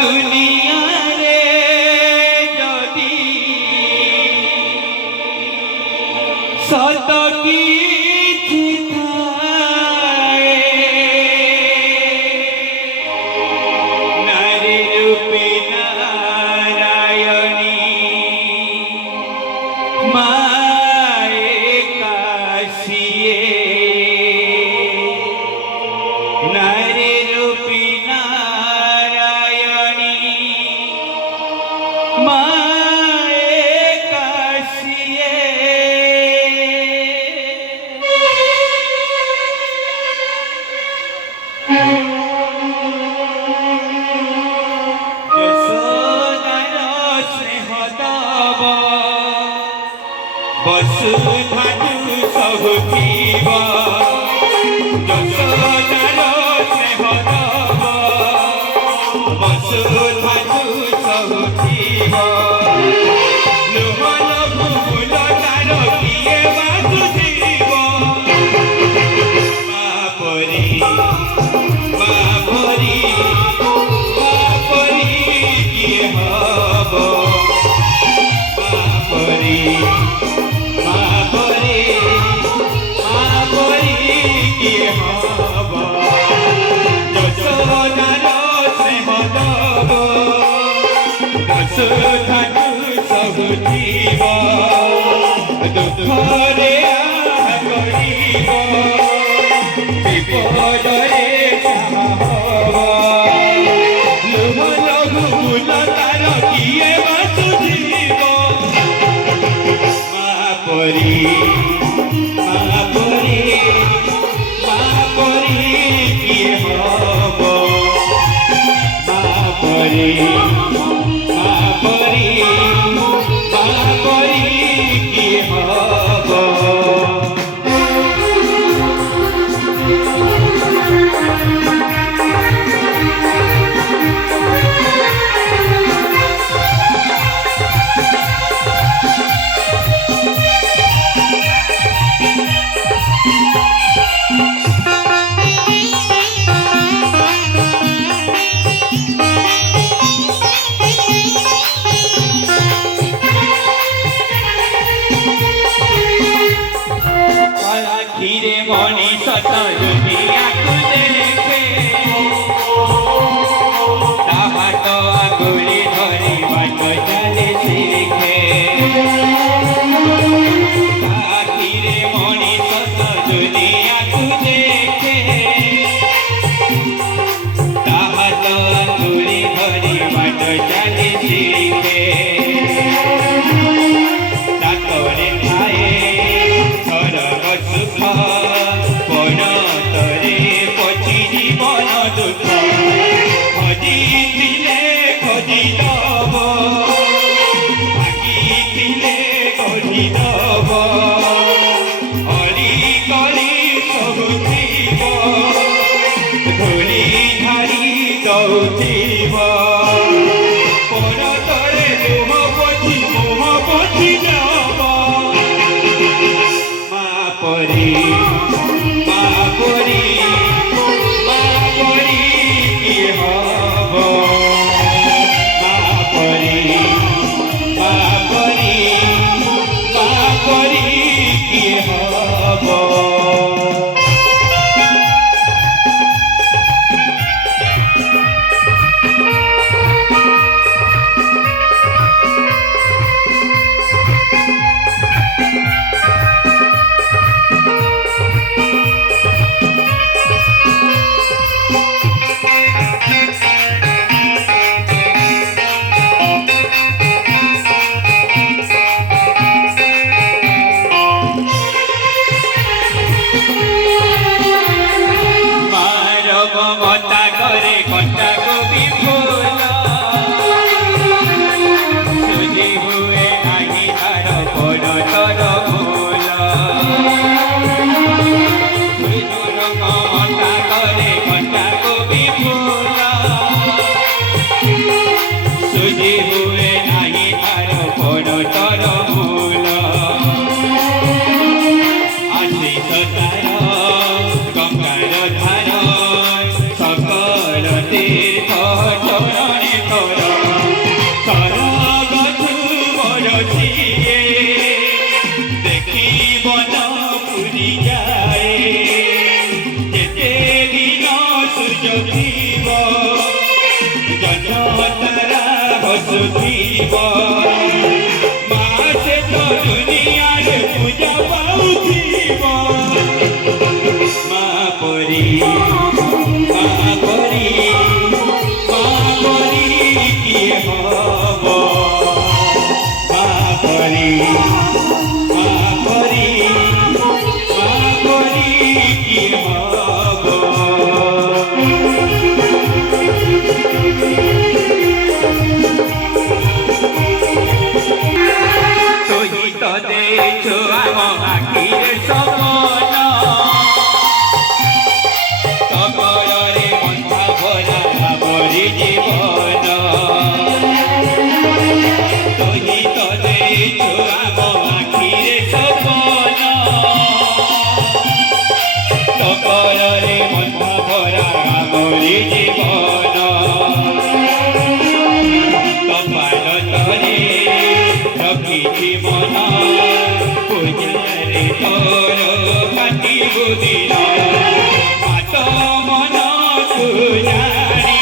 दुनिया रे जदि सत किछि थाए नारी रूपी नारायणी माए काशिए नारी रूपी नारायणी माए काशिए यशोदार स्नेह दब वसुधानु सहुतीब यशोदार स्नेह दब वसुधानु सहुतीब लोहन फूल तार किए बासुजीव मापरी मापरी मापरी किए हब मापरी मापरी मापरी किए हब यशोदार स्नेह दब वसुधानु सहुतीब दुःखरे आह करिब विपदरे साहा हब लुह लघु फूल तार किए बासुजीव मापरी मापरी मापरी किए हब मापरी मापरी मापरी किए हब आखिरे मनीष तो दुनिया को देखे ताहा तो आंगुली धरी बाट चले शिखे आखिरे मनीष तो दुनिया को देखे ताहा तो आंगुली धरी बाट चले शिखे तातरे ठाए सुख पणतरे पची जीवन दुख खोजिले खोजिदब मागिले खोजिदब हरि करी सहुतीब धूली धारी दौथिब पणतरे लुह पची मोह पची যাব मापरी मापरी मापरी किए हब मापरी मापरी मापरी किए हब ममता करे कंटा गोबी फूल सुजी हुए नाही तार बड़ तर फूल ममता करे कंटा गोबी फूल सुजी हुए नाही तार बड़ तर फूल आशीष तार गंगार धार सकल तीर्थ चरणे ଜନତାରା ହସୁଥିବ ମା ସେ ତ ଦୁନିଆରେ ପୂଜା ପାଉଥିବ ମା ପରି କିଏ ହବ ମା ପରି କିଏ ହବ ତୁହି ତ ଦେଇଛୁ ଆମ ଆଖିରେ ସପନ କବରରେ ବନ୍ଧା ଭରା ମରି ଜୀବନ ତୁହି ତ ଦେଇଛୁ ଆମ ଆଖିରେ ସପନ କବରରେ ବନ୍ଧା ଭରା ମରି ଜୀବନ କପାଳ ତଳେ ରଖିଛି ମନ ପୂଜାରେ ତୋର କାଟିବୁ ଦିନ ହାତ ମନକୁ ଜାଣି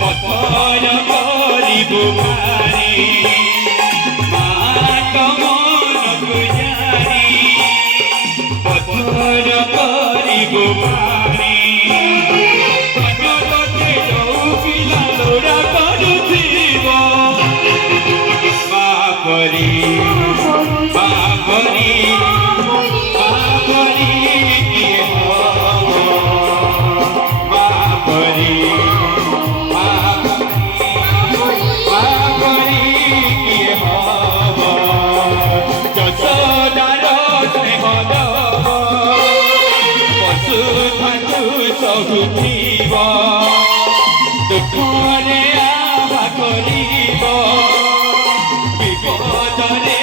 ପଥର କରିବୁ ଭାରି ହାତ ମନକୁ ଜାଣି ପଥର କରିବୁ ଭାରି ପଥରଟେ ଯୋଉ ପିଲା ଲୋଡ଼ା କରୁଥିବ ପରି କିଏ ହବ ମା ପରି କିଏ ହବ ଯଶୋଦାର ସ୍ନେହ ଦବ ପଶୁ ଥାନ୍ତୁ ସହୁଥିବ ଦୁଃଖରେ ଆଭା କରିବ ବିପଦରେ